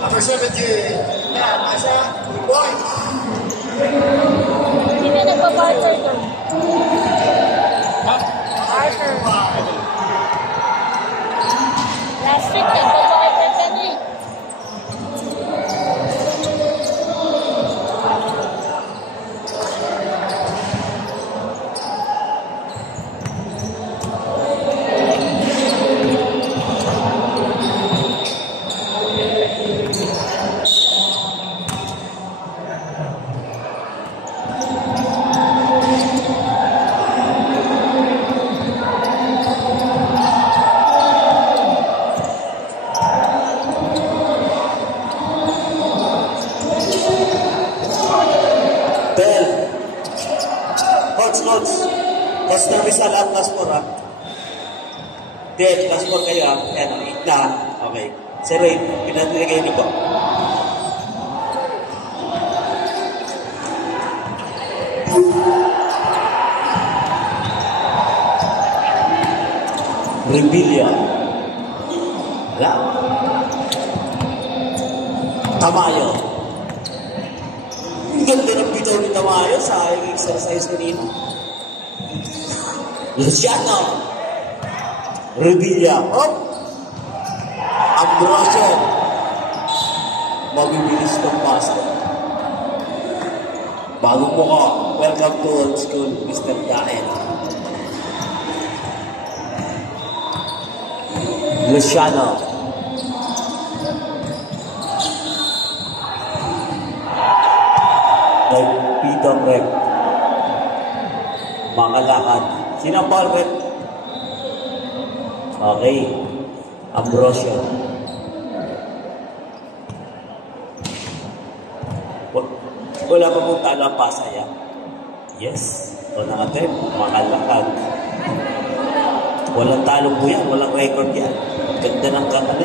Number 70. Yan, nasa 2 points. Hindi na nagpa-barter doon. Barter. Last week, nagpa-barter ka na eh. Tapos na Rizal at Laspor ha. Then, Laspor kayo ha. Ayan, 8 na. Okay. 0-8. Pinanilagay niyo po. Rebilla. Wala. Tamayo. Ang ganda ng bitaw ni Tamayo sa aking exercise kanina. Luciano Rebilla Ambrosio mabibilis ng pasta bagong mukha. Welcome to old school, Mr. Daen. Luciano Pitong Rep makalakad. Sino ang ball rep? Okay. Ambrosio. Wala pa pong talo ang Pasay, ha? Yes. Ito na natin. Makalakad. Walang talo po yan. Walang record yan. Ganda ng kakali.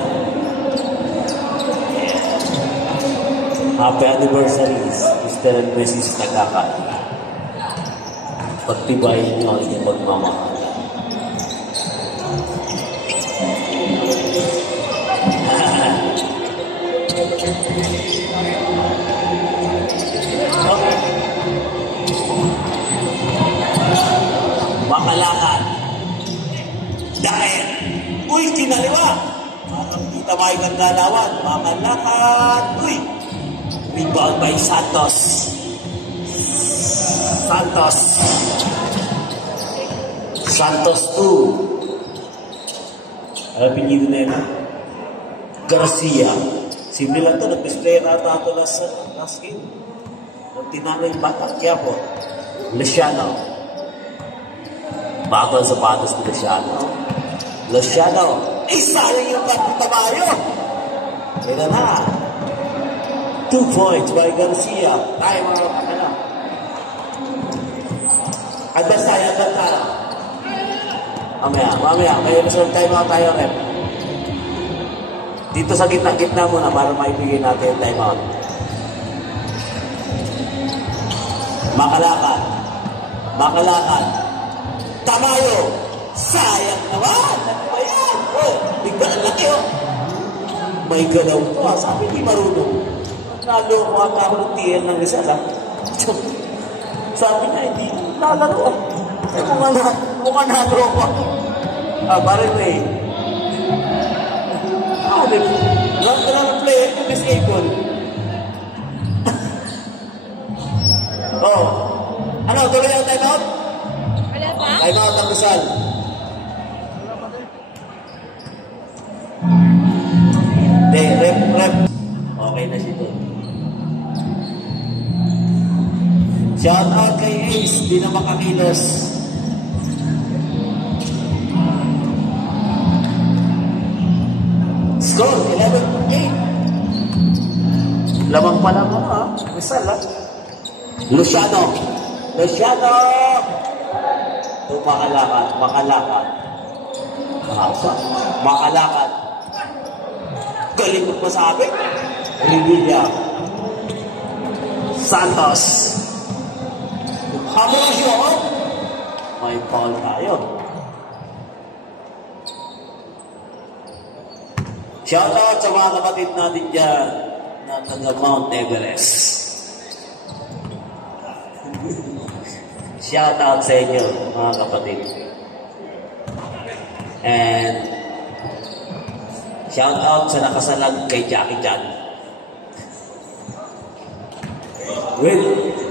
Happy anniversaries, Mr. and Mrs. Tagaka. Pagtibayin nyo ang inyong magmamahal. Okay. Makalakad. Dahil, uy, kinaliwa. Makakita tayo ng galawan. Makalakad. Uy, rebound by Santos. Santos 2. Alam pinito na yun, ha? Garcia. Simple lang ito. Nag-display na ito last game. Nung tinanong yung bata, kaya po. Luciano. Bago ang sapatos ni Luciano. Eh, sayang yung Tamayo. Kaya na. 2 points by Garcia. Tayo mga kakala. Advance tayo. Mamaya. May reserve time out tayo, rep. Dito sa gitna muna para maibigay natin yung time out. Makalakad. Tamayo. Sayang naman. Ano ba yan? Oh, biglaan laki, oh. May galaw to, ha. Sabi di marunong. Naloko ako ng TL ng Rizal, ha. Sabi niya, hindi lalaro. Eh, mukha naloko ako. Parang Ray. Lahat na lang player yung disable. Oh. Ano, tuloy ang time out? Wala pa? Time out ang Rizal. Rep. Okay na siya doon. Shout out kay Ace, di na makakilos. Score, 11-8. Lamang pa lang ako, ha? Rizal, ha? Luciano. Makalakad. Galing mo masabi. Rebilla. Santos. Ambrosio. May foul tayo. Shoutout sa mga kapatid natin dyan na taga Mount Everest. Shoutout sa inyo, mga kapatid. And shoutout sa nakasalag kay Jackie Chan. Well,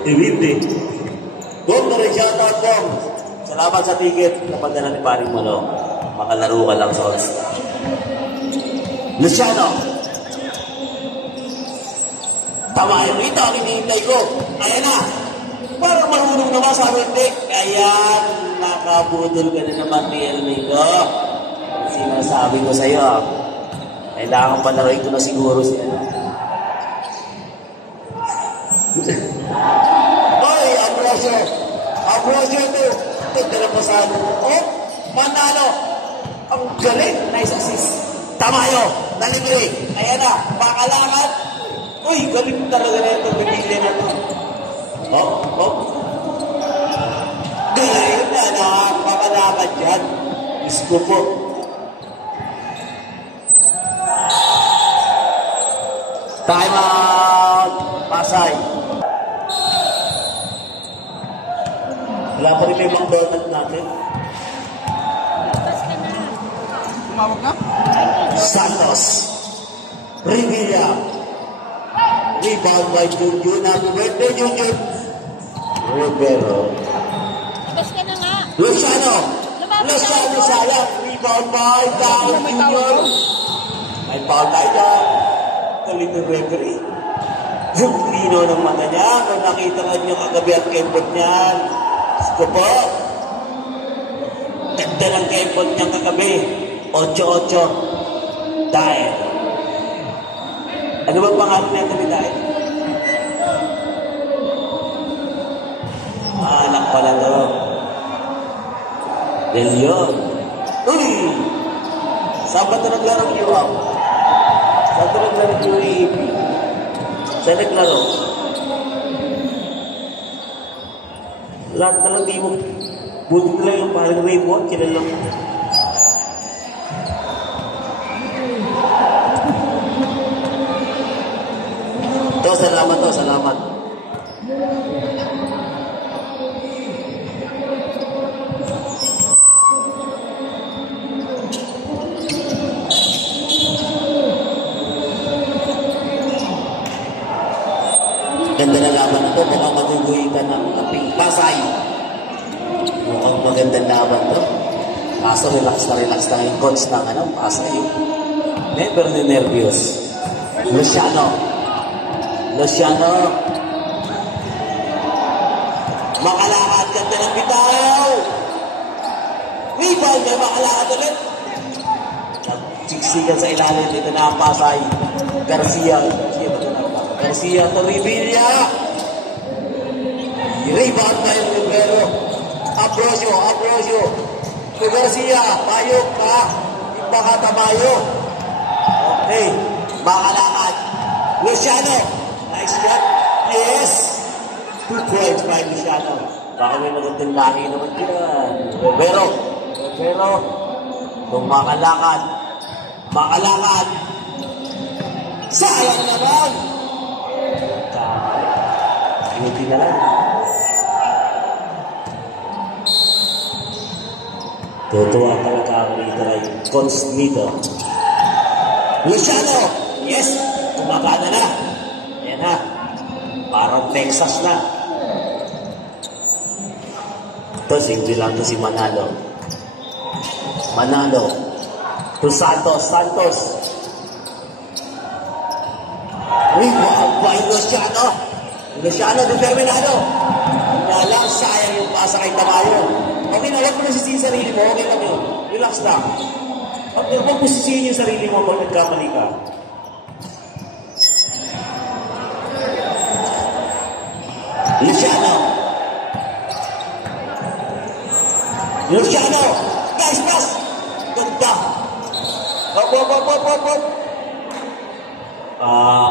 hindi. Doon na rin shoutout ko. Salamat sa ticket na padala ni Paring Malo. Makalaro ka lang sa All-Star. Luciano. Tama yun. Ito ang hinihintay ko. Ayan na. Parang marunong naman sa hindi. Ayan. Nakabudol ka na naman ni Elmigo. Sinasabi ko sa iyo. Kailangan palaroin ko na siguro siya. Oy, Ambrosio. Ambrosio ito. Ito na pa sa ano. Oh, Manalo. Ang galing. Nice assist. Tamayo, nalibre. Ayan na, pakalakad. Uy, galing talaga na ito. Bibigyan na ito. Oh. Galing na, pakalakad yan. Isko po. Time out. Pasay. Wala pa rin yung McDonald's natin. Tumawag ka? Santos. Revilla. Rebound by Junjun. Happy birthday, Junjun. Rivero. Labas ka na nga. Luciano. Luciano sayang. Rebound by Down Junior. May foul tayo dyan. Galing ng referee. Yung lino ng mata niya. Kung nakita nga niyo kagabi ang kempot niyan. Gusto po. Ganda ng kempot niyang kagabi. 8-8. Dahil. Ano ba pangalan natin ni Dahil? Anak pala to. Delion. Uy! Saan ba ito naglaro yung UAP? Saan ito naglaro yung UAP? Saan naglaro? Lahat na lang di mo. Buti na lang yung parang Raymond. Kilala mo. Salamat to, salamat. Ganda na laban na to, mukhang maguguhitan ng ating Pasay. Mukhang magandang laban to. Kaso relax na yung coach ng Pasay. Never na nervyos. Luciano. Makalakad ganda ng bitaw. Rebound na makalakad ulit. Nagsiksikan sa ilalim dito na ang Pasay. Garcia to Revilla. Rebound by Rivero. Ambrosio. To Garcia. Payok ka. Ipa ka Tamayo. Okay. Makalakad. Luciano. Nice shot. Yes. 2 points by Luciano. Baka may magandang lahi naman dyan. Rivero. Kung makalakad. Sayang naman. Hindi na lang. Tutuwa talaga ako dito kay Consmito. Luciano. Yes. Kumagana na. Ayan na. Parang Texas na. Ito, simple lang to si Manalo. To Santos. Rebound by Luciano determinado. Nalang sayang yung pasa kay Tamayo. Okay na, huwag mo nasisihin yung sarili mo. Okay kami. Relax lang. Huwag mo sisihin yung sarili mo pag nagkamali ka. Luciano. Guys, pass. Ganda. Hop.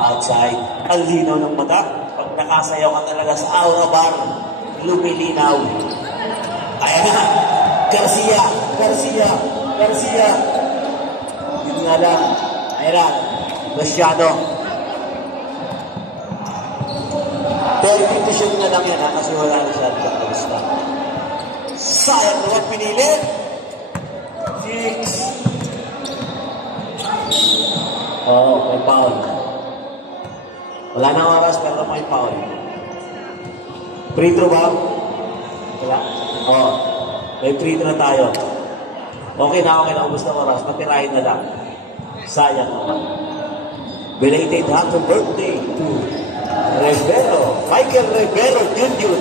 Outside. Ang linaw ng mata. Pag nakasayaw ka talaga sa Aura Bar, lumilinaw. Ayan na. Garcia. Yun nga lang. Ayan, masyado. Pero intention na lang yan ha, kasi wala na siya. Sayang naman pinili. 6. Oo, may foul. Wala nang oras pero may foul. Free throw ba? Wala? Oo. May free throw na tayo. Okay na ubos na oras. Matirahin na lang. Sayang naman. Belated happy birthday to Rivero. Michael Rivero Jr.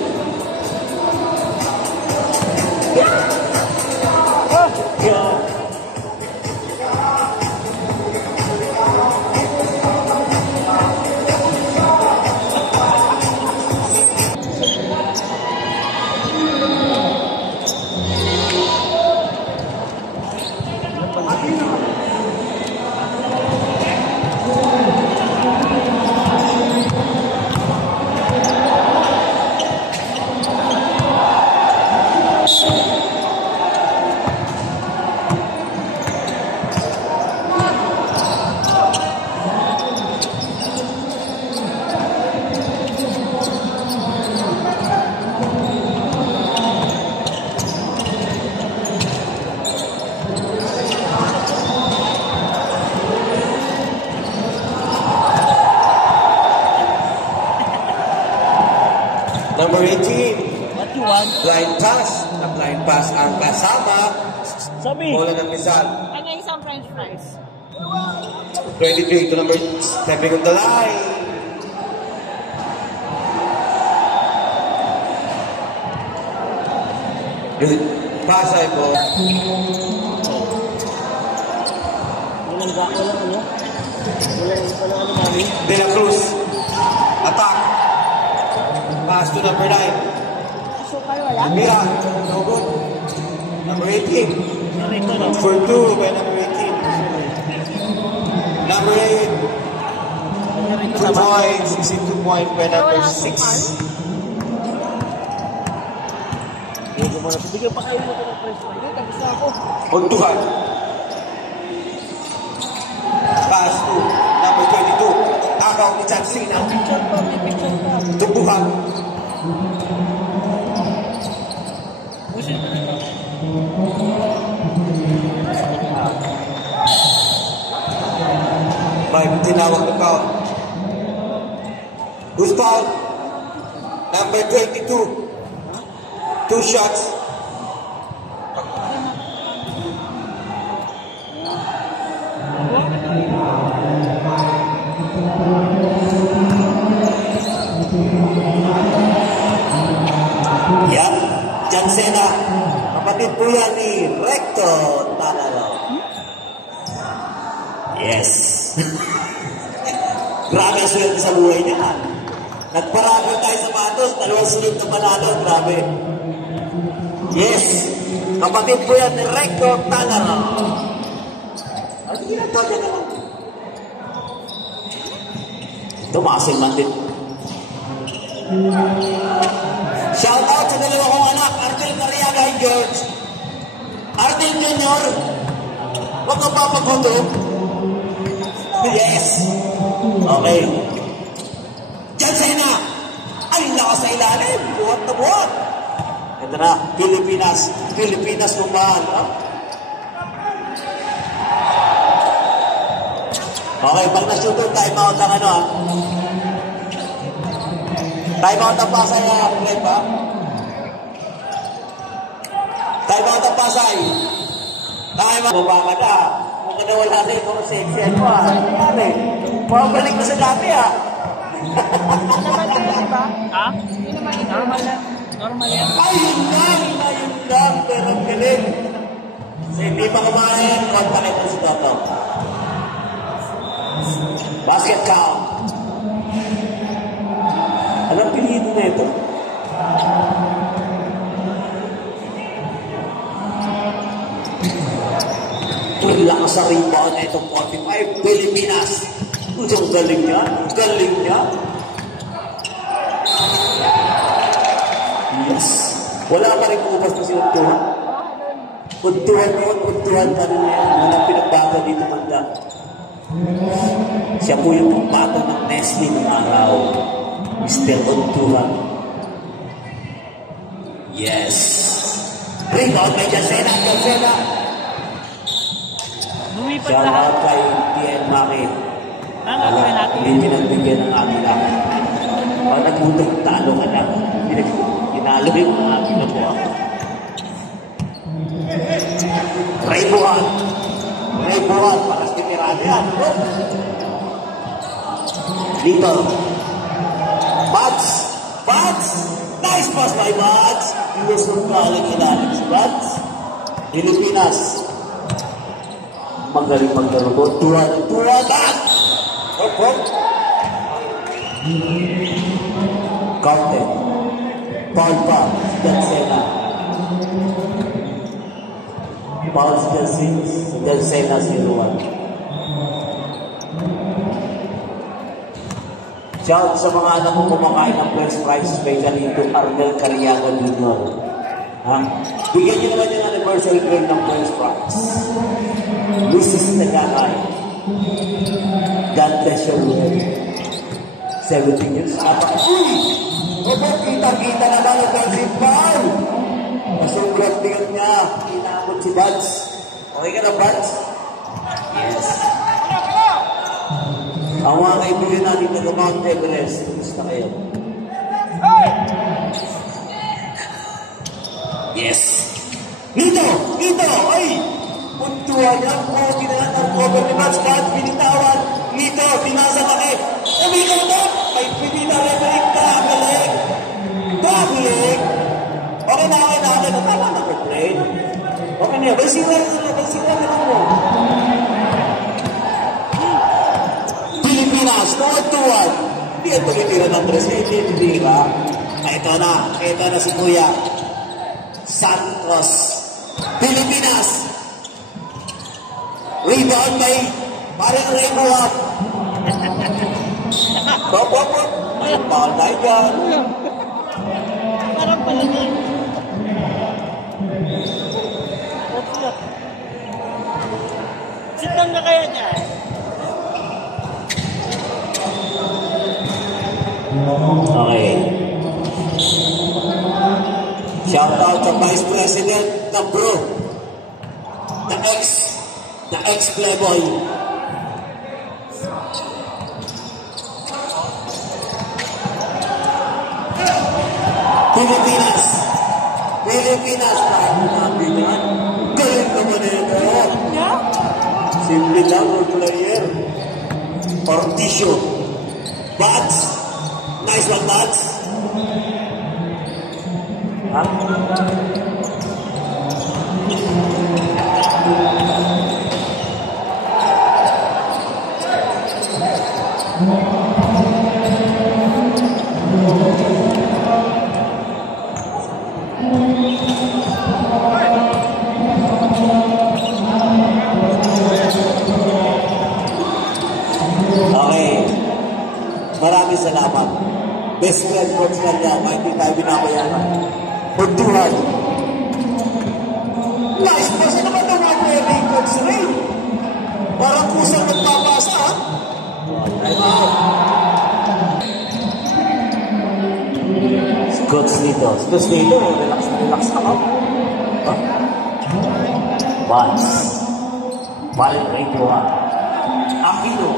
Yeah. Number 18. What you want? Blind pass. Na blind pass ang kasama. Sabi. Bola ng Rizal. Ano isang french fries? 23 to number stepping on the line. Good pass ay po. Walang ano mami. De La Cruz. Attack. Pass to number 9. So kayo wala? Mira. No good. Number 18. For 2 by number 18. Number 8. 2 points. 2 points by number 6. Bigyan pa kayo mo ng french fries. Tapos na ako. Untuhan. Pass to number 22. Agaw ni Chansina. Picture pa, may picture pa. Tubuhan. May tinawag na foul. Who's foul? Number 22. 2 shots. Yan, Jansena. Kapatid po yan ni Recto Tanalo. Yes. Grabe ang swerte sa buhay niya. Nagparagal tayo sa matos, 2 sunod na panalo. Grabe. Yes. Kapatid po yan ni Recto Tanalo. Ano ginagawa niya naman? Tumasing man din. Shout out sa dalawa kong anak, Artel Cariaga and George. Artel Jr. Huwag kang papaguto. Yes. Okay. Jansena. Ay, lakas sa ilalim. Buhat na buhat. Ito na, Pilipinas. Pilipinas kung mahal. No? Okay, pag na-shooter, time out ang ano ha. Time out ang Pasay ha, Rep ha. Time out ang Pasay. Time out. Baba ka na. Kung ka na wala na ito, sexy mo ha. Ano yan eh? Pabalik na sa dati ha. Naman kayo, di ba? Ha? Hindi naman ito. Normal lang. Normal yan. Ayun lang. Pero ang galing. So, hindi pa kumain, huwag pa rin si Toto. Basket count. Anong piliin na ito? Wala ka sa rebound na itong 45. Pilipinas. Ang galing niya. Galing niya. Yes. Wala pa rin ubas na si Untuhan. Untuhan yun. Untuhan ka rin yan. Walang pinagbago dito manda. Siya po yung pagpato ng Nestle ng araw. Mr. Ontuhan. Yes. Rebound kay Jacena. Lumipat Shout lahat. out kay Tien Maki. Ang gagawin natin. Hindi pinagbigyan ng aking ako. Pag nagbutok, talo ka na. Ginalo yung aking na po ako. Ray Buhan, para sa titirado yan. Dito. Buds. Nice pass by Buds. Ilusong kaling ilalim si Buds. Pilipinas. Magaling magkaroon. Tuwa. Hop. Captain. Paul pa. Dansena. Paul Dansena 0-1. Shout sa mga anak ko kumakain ng first prize, especially ito Arnel Cariaga Jr. Ha? Bigyan niyo naman yung anniversary girl ng first prize. Mrs. Nagakay. God bless your Lord. 17 years. Uy! Opo, kita-kita na lang ang si Paul. Masugrat bigat niya. Kinamot si Buds. Okay ka na, Buds? Yes. Ang mga kaibigan natin na Mount Everest, gusto kayo. Yes! Nito! Ay! Puntuan niya po, ginahan ng cover ni Buds. Buds, binitawan. Nito, pinasa kami. Umigaw na! May pinina-referee ka, galing! Bagulig! Okay na. Tama na ko, Fred. Okay na. Basira na lang mo. Pilipinas, 2-1. Hindi ito itira ng presidente, hindi ba? Ito na si Kuya Santos. Pilipinas. Rebound by parang Raymond. Hop. Bawal tayo dyan. Parang palagay. Sit down na kaya dyan. Okay. Shout out sa Vice President ng Bro. The ex-playboy. Pilipinas. Nabi niyan. Galing naman ito. Simple lang, role player. Orticio. Buds. Nice one, Buds. Ha? Okay. Maraming salamat. Best friend coach na niya. Hindi tayo binabayaran. Puntuhan. Nice pa sa naman ito mga pwedeng coach Ray. Parang kusang nagpapasa, ha? Coach dito. Relax ka ba? Buds. Balik Ray Buha. Aquino.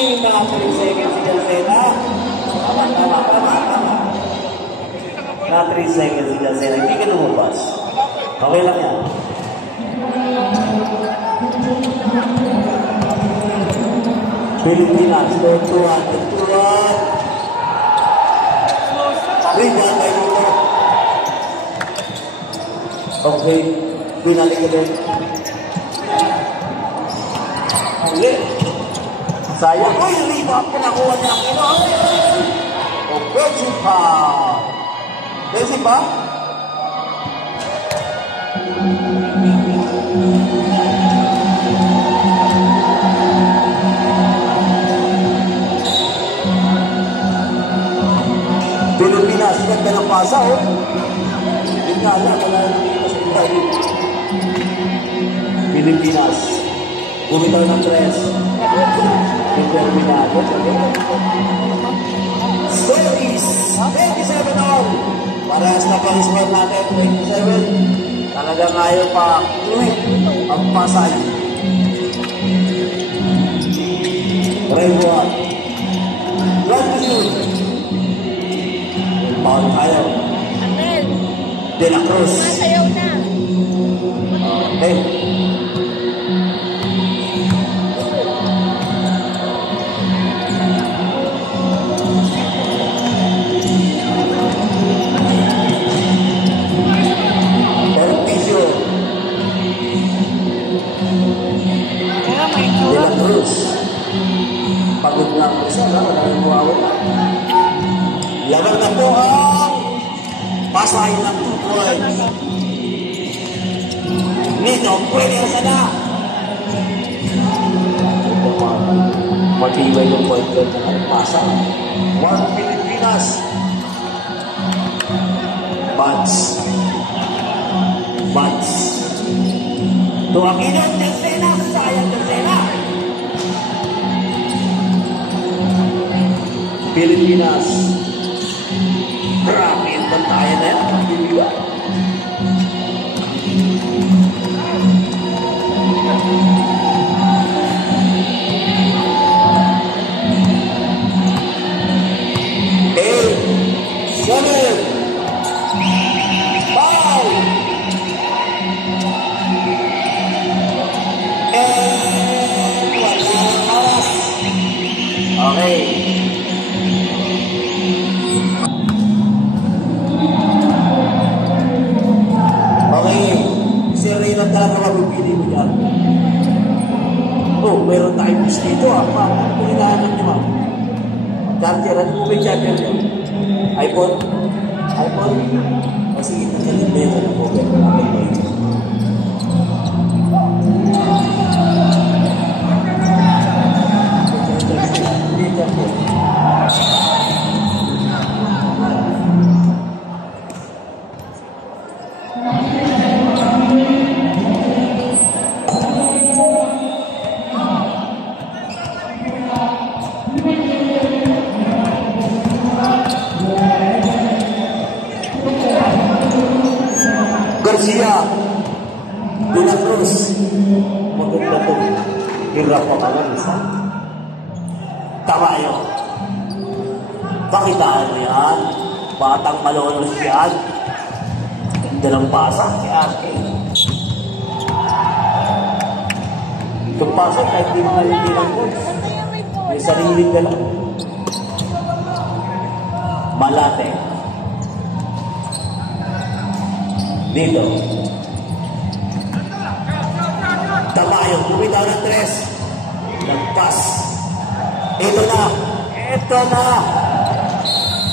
Na 3 seconds si Jacena. Tama. Na 3 seconds si Jacena. Hindi ka lumabas. Okay lang yan. Pilipinas. Tuwan. Rebound by dito. Okay. Binalik ko din. Okay. Sayang. Uy, rebound ko nakuha niya. Basic ba? Pilipinas, ganda ng pasa, oh. Hindi nga lang, wala nang dito sa Italy. Pilipinas. Bumitaw ng 3. Determinado. Score is 27 all. Parehas na pang-score natin, 27. Talagang ayaw pa uwi ang Pasay. Rewa. Run to shoot. Paul tayo. Atel, De La Cruz. masayaw na. Okay. Torpicio. Kaya may De tura. La Cruz. Pagod na ang isa, wala nang mawawala. Laban na po ang Pasay ng 2 points. Nito, pwede ang sana. Matibay yung point guard ng Pasay. One Pilipinas. Buds. Tuwagin ang Tercena. Sayang Tercena. Pilipinas. Grabe yung bantayan na yan. Pilipinas. Okay. Okay. Si Reyna talaga mabibili mo dyan. Oh, meron tayong bis dito ah. Ano kung hinahanap niyo ma'am? Charger. Ano po may charger niyo? iPhone? iPhone? O sige, nagkalit na yun. Ano po ba? Apple ba yun? Garcia, De La Cruz, maganda ito. Hirap pa pala, isa. Tabayo. Pakitaan mo yan. Batang malolos yan. Ganda ng basa, si Ate. Itong basa, kahit di mo hindi ng coach. May sarili ka lang. Malate. Dito. Tabayo, bumitaw ng 3. Nagpas. Ito na. Ito na.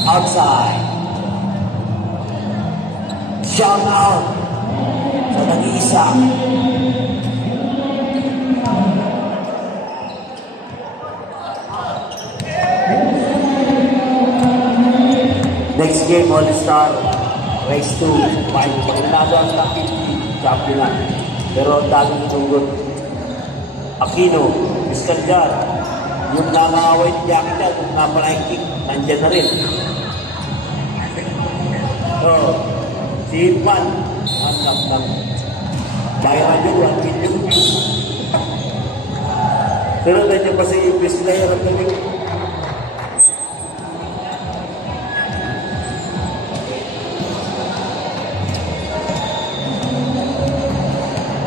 Outside. Shout out. Sa nag-iisa. Next game, All-Star. Race 2, 5. Pag nanalo ang champion na. Pero ang daming tunggot. Aquino, Vizcayar, yung nangaway jacket yan, yung napalaking, nandyan na rin. So, si Ipan, ang bayaran yun, 1 million views. Pero nandiyan pa si Vizcayar ang galing.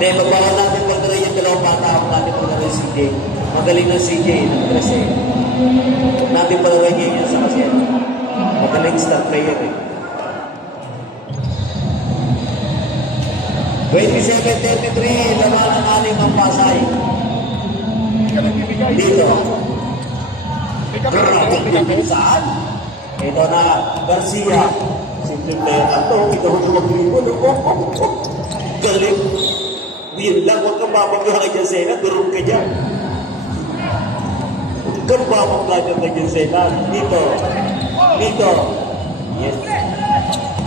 Hindi, magbawa natin pagdala yung dalawang bata ako natin pagdala yung CJ. Magaling ng CJ, ng 13. Natin pagdala ngayon sa kasi. Magaling star player eh. 27-33, laman ang aling ang Pasay. Dito. Grabe yung pinsaan. Ito na, Garcia. Simple player na ito. Ito yung mag-libon. Galing. Yun lang, huwag kang babangga kay Jansena, durog ka dyan. Huwag kang babangga kay Jansena. Dito. Dito. Yes.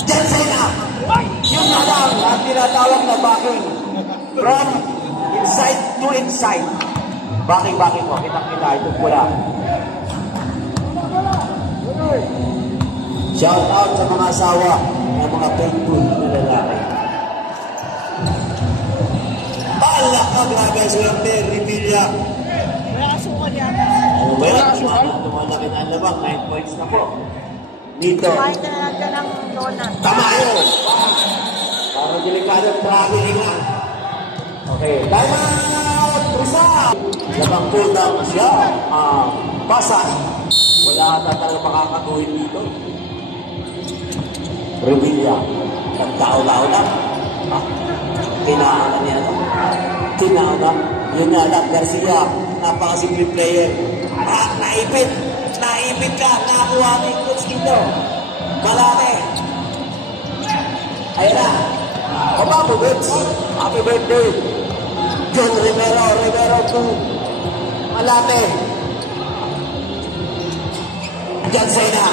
Jansena! Yun na lang ang tinatawag na backing. From inside to inside. Baki-baki mo, kitang-kita, itong pula. Shout out sa mga asawa ng mga faithful na lalaki. Balak ka, grabe, swerte, Revilla. Wala kasukal yan. Ano ba yan? Lumalaki na ang lamang, 9 points na po. Dito. Kumain ka na lang dyan ng donut. Tama yun! Parang delikado, traveling nga. Okay, time out! Rizal! Lamang pulang siya. Pasas. Wala ata talaga makakatuhin dito. Revilla. Nagtao-tao lang. Kinaan niya. Kinaan na. Yun nga lang, Garcia. Napakasimple player. Naipit. Naipit ka. Nakakuha ka yung coach dito. Malaki. Ayan na. Kababo, Bets. Happy birthday. John Rivero. Rivero 2. Malaki. John Cena.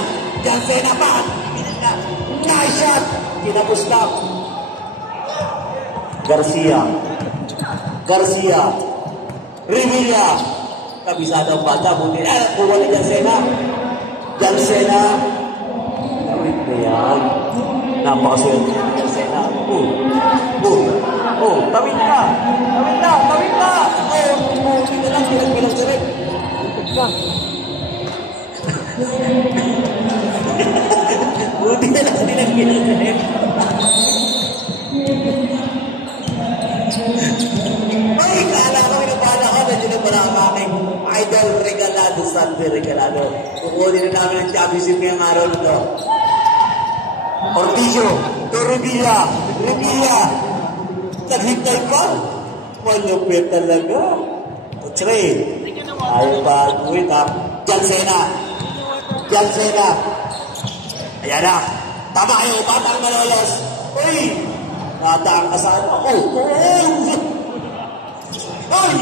John Cena pa. Nice shot. Kinapos lang. Garcia. Garcia. Revilla. Kabisado ang bata. Buti. Kuha ni John Cena. John Cena. Tawid na yan. Napakaswerte ni John Cena. Tawid ka. Tawid na. Tawid na. Buti na lang. Bilang-bilang sa rin. Buti na lang bilang-bilang sa rin. Ay, kala kami na pala ko. Nandiyan na pala ang aking idol Regalado, Sandy Regalado. Kukunin na namin ang championship ngayong araw nito. Ortizo, Revilla, Revilla. Naghintay pa. Malupit talaga. Otsre. Ayaw ba agawin ha? John Cena. John Cena. Ayan na. Tama yung batang malolos. Uy! Nataang ka saan ako. Uy!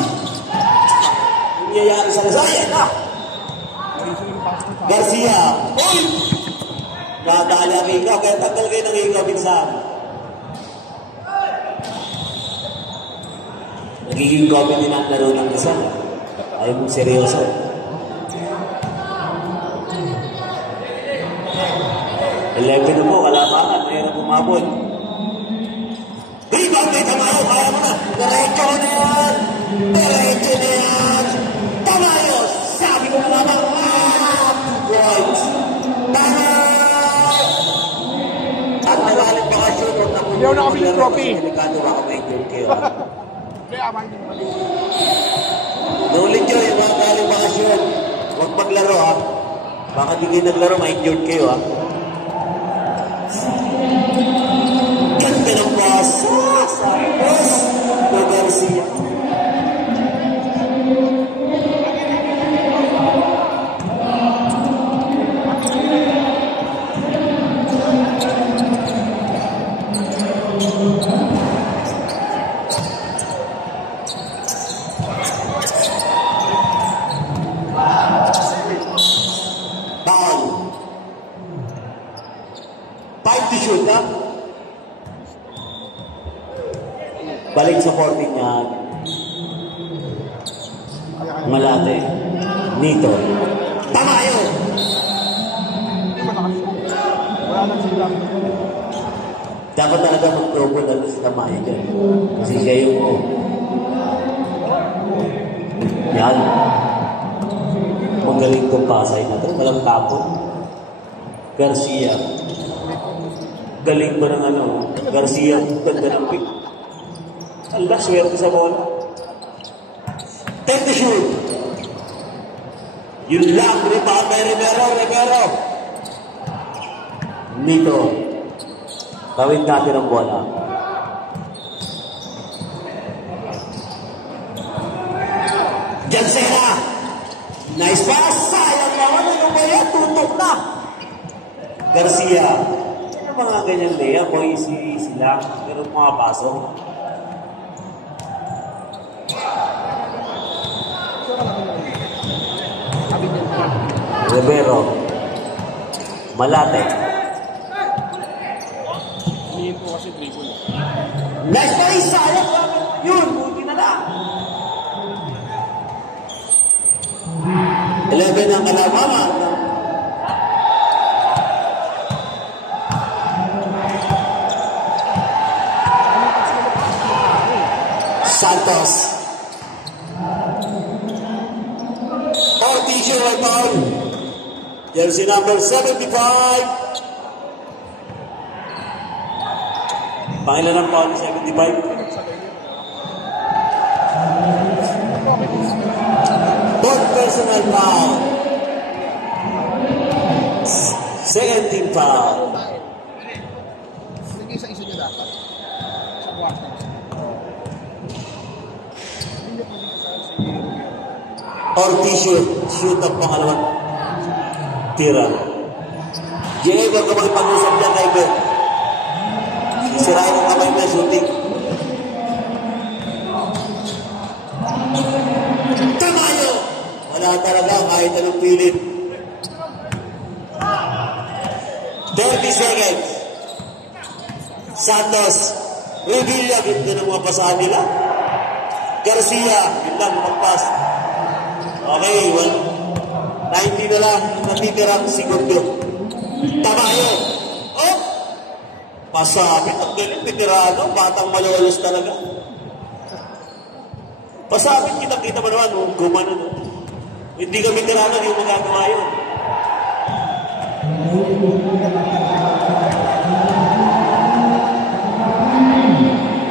Nangyayari sa Ayan na. Garcia. Uy! Nadali ang ikaw. Kaya tagal kayo ng ikaw, Binsan. Nagiging comment din ang laro ng isa. Ayaw mong seryoso. Eleven na po, kalamangan. Mayroon pumabot. Rebound kay Tamayo. Kaya mo na. Diretso na yan. Diretso na yan. Tamayo. Sabi ko na naman. Points. Tamayo. At nagalit pa ka siya. Hindi ako nakabili ng trophy. Delikado baka may goal kayo. Kaya abang din mali. Nulit nyo yung mga galing bakasyon. Huwag maglaro ha. Baka di kayo naglaro, ma-injured kayo ha. Ganda ng basa. Sapos. No Garcia. Balik sa 14 niya. Malate. Nito. Tamayo! Wala nang silang. Dapat talaga mag-double na si Tamayo dyan. Kasi siya yung yan. Magaling kong pasay na ito. Walang tapon. Garcia. Galing ba ng ano? Garcia. Ganda ng pick. Allah, swerte sa bola. Take the shoot. Yun lang. Rebound by Rivero. Nito. Tawid natin ang bola. John Cena. Nice pass. Sayang naman. Ano ba yan? Tutok na. Garcia. Ano mga ganyan leya? Boy, sila. Pero mga pasok. Rivero. Malate. Hinihin po kasi dribble. Nice play! Sayang! Yun! Buti na lang! 11 ang kalamangan. Santos. Orticio ay foul. Jersey number 75. Pangilan ng foul 75. Third personal foul. Second team foul. Sige, isa-isa niya dapat. Sa kwarta. Orticio, shoot ang pangalawang tira. Jay, huwag ka makipag-usap dyan kay Ben. Sisirain ang kamay na shooting. Tamayo! Wala talaga kahit anong pilit. 30 seconds. Santos, Revilla, ganda ng mga pasahan nila. Garcia, yun lang, magpas. Okay, 90 na lang, natitirang segundo. Tamayo. Oh! Pasabit, ang galing, veterano, batang malolos talaga. Pasabit, kita mo naman, gumano. Hindi ka veterano, hindi mo magagawa yun.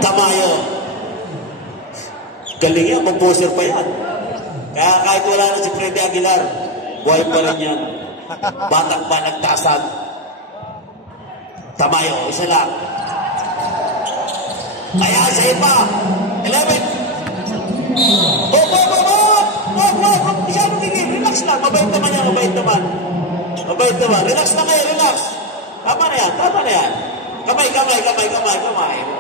Tamayo. Galing yan, mag-poster pa yan. Kaya kahit wala na si Freddy Aguilar, buhay pa rin yan. Batang pa nagtasan. Tamayo, isa lang. Kaya isa pa. 11. Wag. Masyadong tingin. Relax lang. Mabait naman yan. Mabait naman. Relax na kayo. Relax. Tama na yan. Kamay.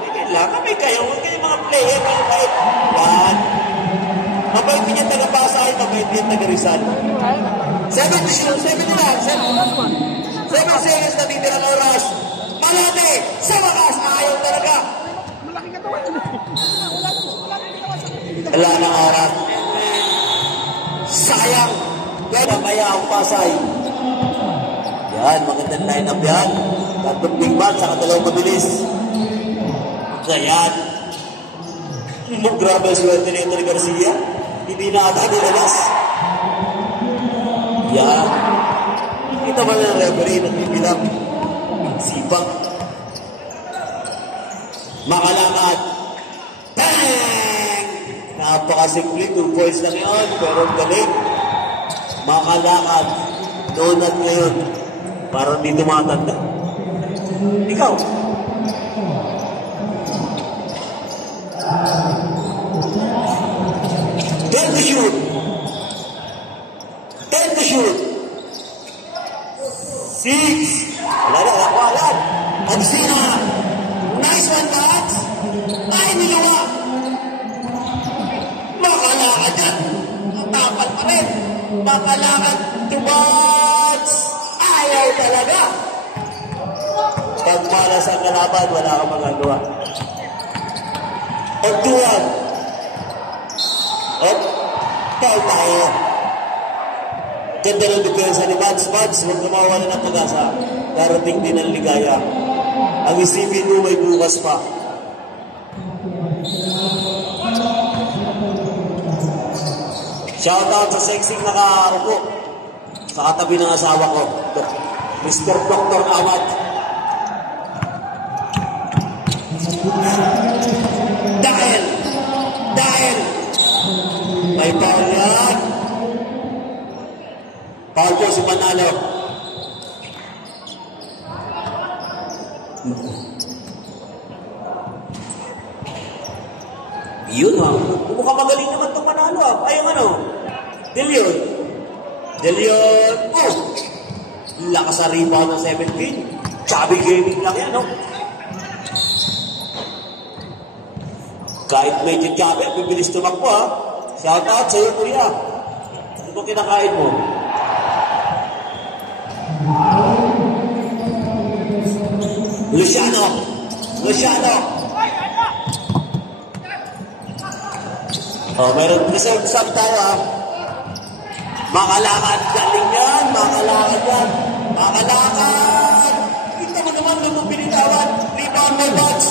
Tingin lang. Kamay kayo. Huwag kayo mga player. Mabait. Yan. Mabait din yung taga-Pasay. Mabait din yung taga-Rizal. 7 seconds na titira ng oras. Malate. Sa wakas. Ayaw talaga. Malaki ka tawa. Wala na oras. Sayang. Kaya ang Pasay. Yan, magandang line-up yan. Tatlong big man, saka dalawang mabilis. Ayan. Grabe ang swerte ni Anthony Garcia. Hindi na ata nilalas. Yan. Kita ba na ng referee nagbibilang? Sipag. Makalakad. Bang! Napakasimple, 2 points lang yun, pero galing. Makalakad. Donut ngayon. Parang di tumatanda. Ikaw. Ten to shoot. 6. Wala. Agsina. Nice one, lads. Ay, nilawa. Makalakad yan. Tapal pa rin. Makalakad. Tubats. Ayaw talaga. Pagmalas ang kalaban, wala kang magagawa. Ogduan. Tayo. Ganda ng depensa ni Mads. Huwag na mawala ng pag-asa. Darating din ang ligaya. Ang isipin mo may bukas pa. Shoutout sa sexing nakaupo sa katabi ng asawa ko, Mr. Dr. Ahmad. Dahil may foul yan. Foul po si Manalo. Yun ha. Mukhang magaling naman itong Manalo ha. Ay yung ano. Delion. Oh! Lakas sa rebound ng 17. Chubby gaming lang yan, no? Kahit medyo chubby, bibilis tumakbo ha. Shout out sa'yo, kuya. Ano ba kinakain mo? Luciano. Oh, meron reserve sub tayo ha. Makalakad, galing yan, makalakad yan. Makalakad. Kita mo naman nung binitawan. Rebound by Buds.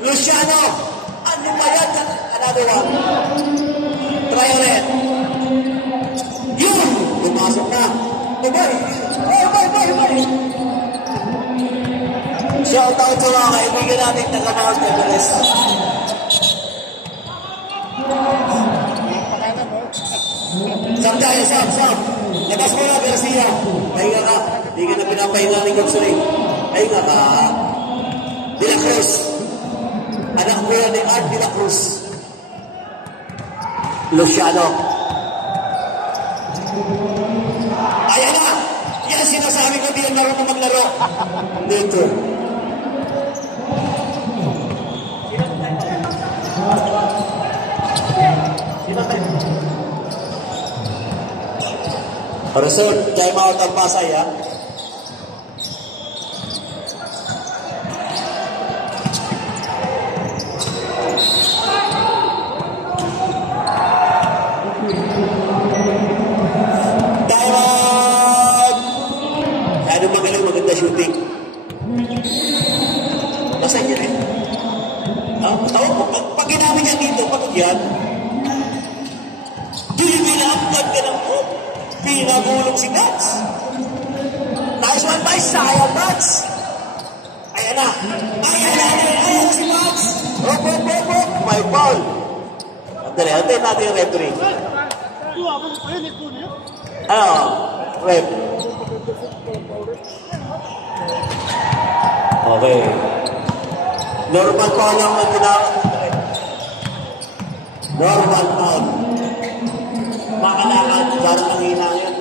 Luciano. Ano ba yan? Another one. Try ulit. Yun! Pumasok na. Bye-bye. Bye-bye. Shout out sa mga kaibigan natin taga-Mount Everest. Sam tayo, Sam. Labas mo na, Garcia. Pahinga ka. Hindi ka na pinapahinga ni Gabsuling. Pahinga ka. De La Cruz. Anak mo yan ni Art De La Cruz. Luciano. Ayan na. Yan sinasabi ko, di yan marunong maglaro. Dito. Result, time out ang Pasay, ha? Time out! Kaya magaling, maganda shooting. Pasay niya rin. Tawag mo, pag ginamit niya dito, pag yan, pinapagod ka ng pinagulong si Buds. Nice one by Sayang Buds. Ayan na. Ayan si Buds. Hop. May foul. Antayin natin yung referee. Ref. Okay. Normal foul lang ang ginawang. Normal foul. Makalakad, parang ang hina yan.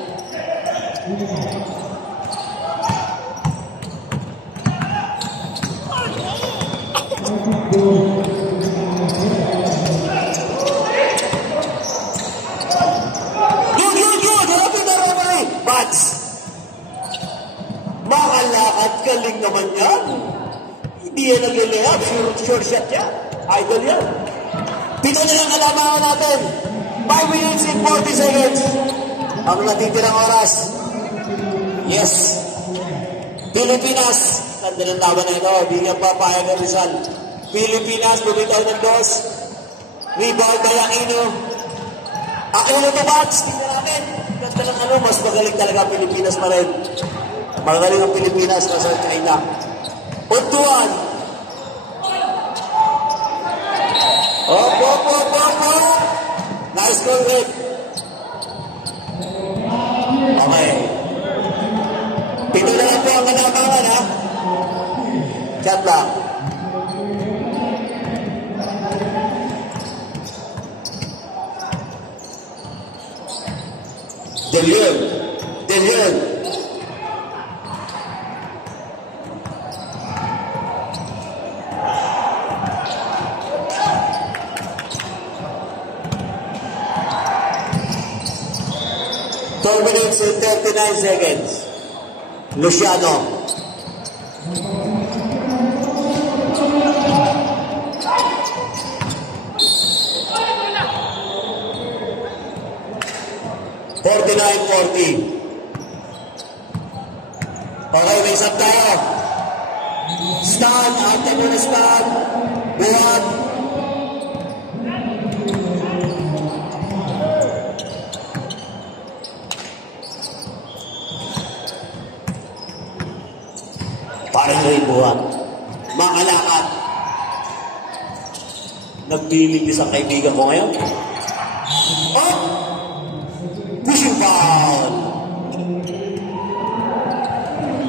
Good! Harapin na rin! Buds! Makalakad, galing naman yan. Hindi yan nag-layup, sure shot yan. Idol yan. Pito na lang kalamangan natin. 5 minutes and 40 seconds. Ang natitirang oras. Yes. Pilipinas. Tanda ng laban na ito. Hindi nga papayag ang Rizal. Pilipinas, bumitaw ng dos. Rebound by Aquino. Aquino to Buds. Tingnan natin. Ganda ng mas magaling talaga Pilipinas pa rin. Magaling ang Pilipinas kasi China. Untuan. Op. Nice goal, Rick. Okay. Pito na lang po ang kanabangan, ha? Chat lang. De Leon. 4 minutes and 39 seconds. Luciano. Okay, may sub tayo. Stand, ate mo na stand. Buhat. Parang rin buhat. Makalakad. Nagpiling isang kaibigan ko ngayon. Oh! Pushing foul!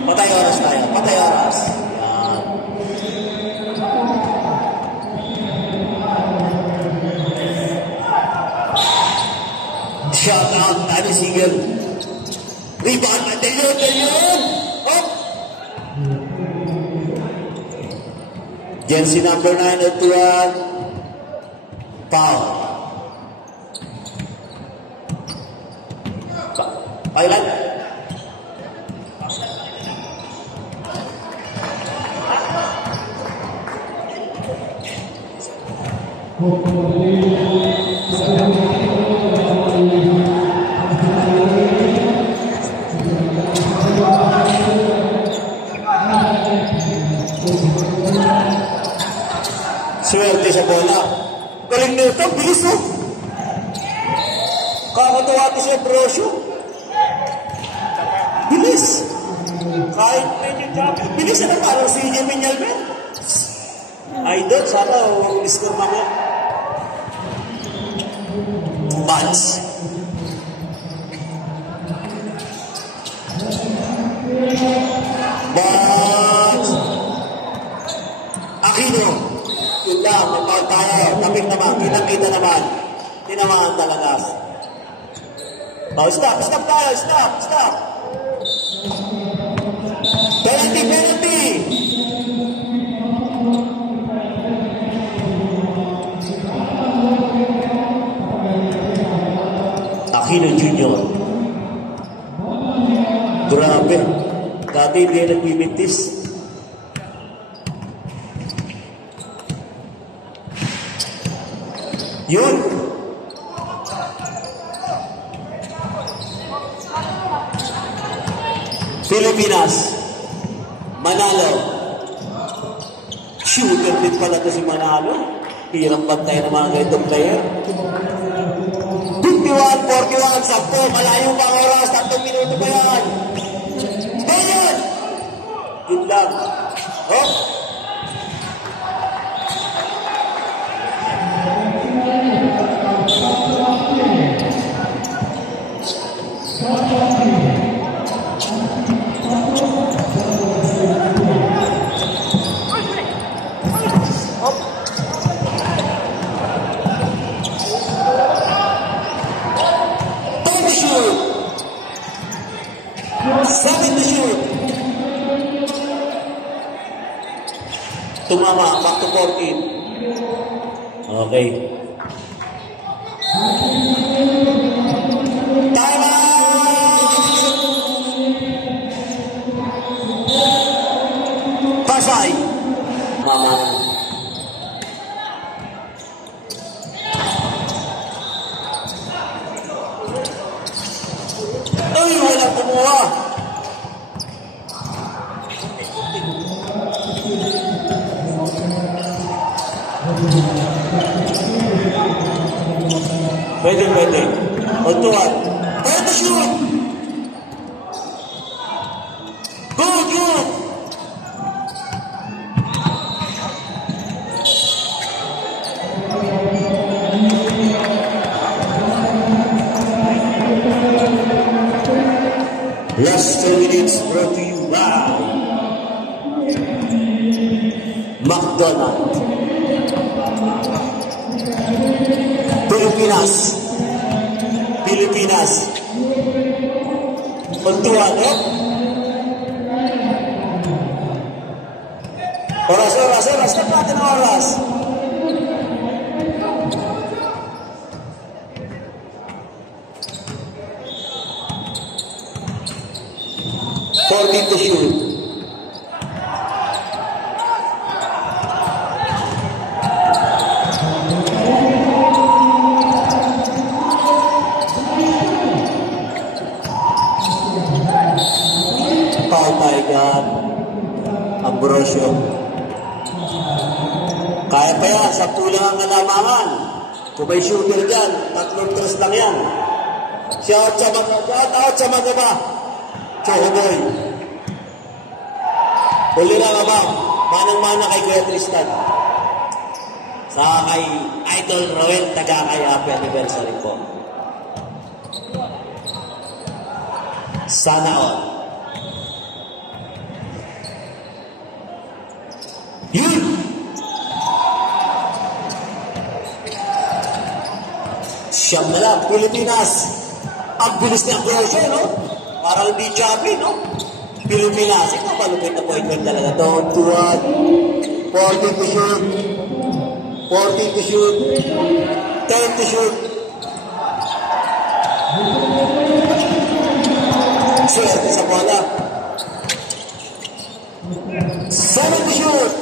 Patay oras tayo. Patay oras. Yan. Shout out, Danny Siegel. Rebound, Delion! Up! Jersey number 9 at 2. Foul. Thailand. Swerte sa bola. Galing nito, bilis oh. Kakatuwa ito si Ambrosio. Bilis. Kahit medyo traffic, bilis na parang si Jimmy Nyalben. Idol, sana score na mo. Bats. Bats. Aquino. Yun lang, magpawag tayo. Tapik naman, kitang-kita naman. Tinamaan talaga. Oh, stop tayo, stop. Penalty. Aquino Jr. Grabe. Dati hindi nagbibitis. Yun. Pilipinas. Manalo. Shooter din pala ito si Manalo. Hirang bantay ng mga ganitong player. 51-41, sakto. Malayo pa ang oras. 3 minuto pa yan. Ganyan. Yun lang. Oh. Tumama, back to 14. Okay. Time out! Pasay. Ay, walang kumuha. Pwede. Magtuwan. Pwede shoot! Good! Last 2 minutes brought to you by McDonald's. Pilipinas. Pagtuwa, no? Oras. Stop natin ang oras. To shoot. Oh my God. Ambrosio. Kaya pa yan, sa tulang ang kalamangan. Kung may shooter dyan, 3 tres lang yan. Shout out sa mga ba? Chokoboy. Huli na labang. Manang-mana kay Kuya Tristan. Sa kay Idol Roel, taga kay Happy Anniversary po. Sana all. Yun! Siyam na lang, Pilipinas. Ang bilis ni Ambrosio, no? Parang di choppy, no? Pilipinas. Ikaw malupit na point talaga. Down to 1. 14 to shoot. 14 to shoot. 10 to shoot. Swerte sa bola. 7 to shoot.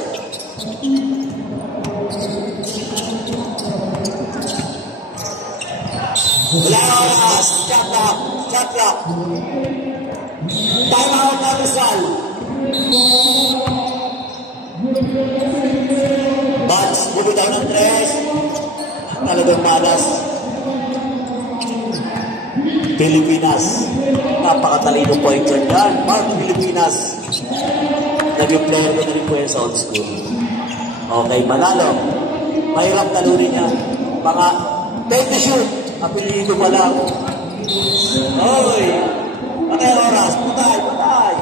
Last. Shot clock. Time out na Rizal. Bats, bumitaw talagang malas. Pilipinas. Napakatalino point guard yan. Mark Pilipinas. Naging player ko na rin po yan sa old school. Okay, manalo. Mahirap talunin niya. Mga 20 shoot. Apelido pa lang. Oy! Patay oras. Patay, patay.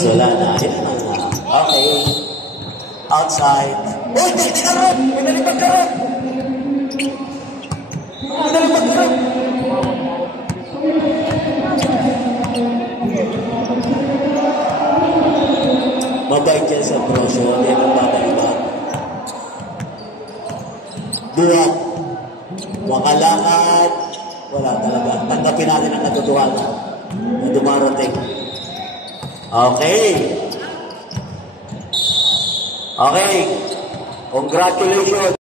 Wala na. Okay. Outside. Uy, teka ron! Pinalipag ka ron! Pinalipag ka ron! Mabait yan sa prosyo. Hindi ang babalikan. Buwag. Wakalakad. Wala talaga. Tanggapin natin ang natutuwa na dumarating. Okay. Okay. Congratulations.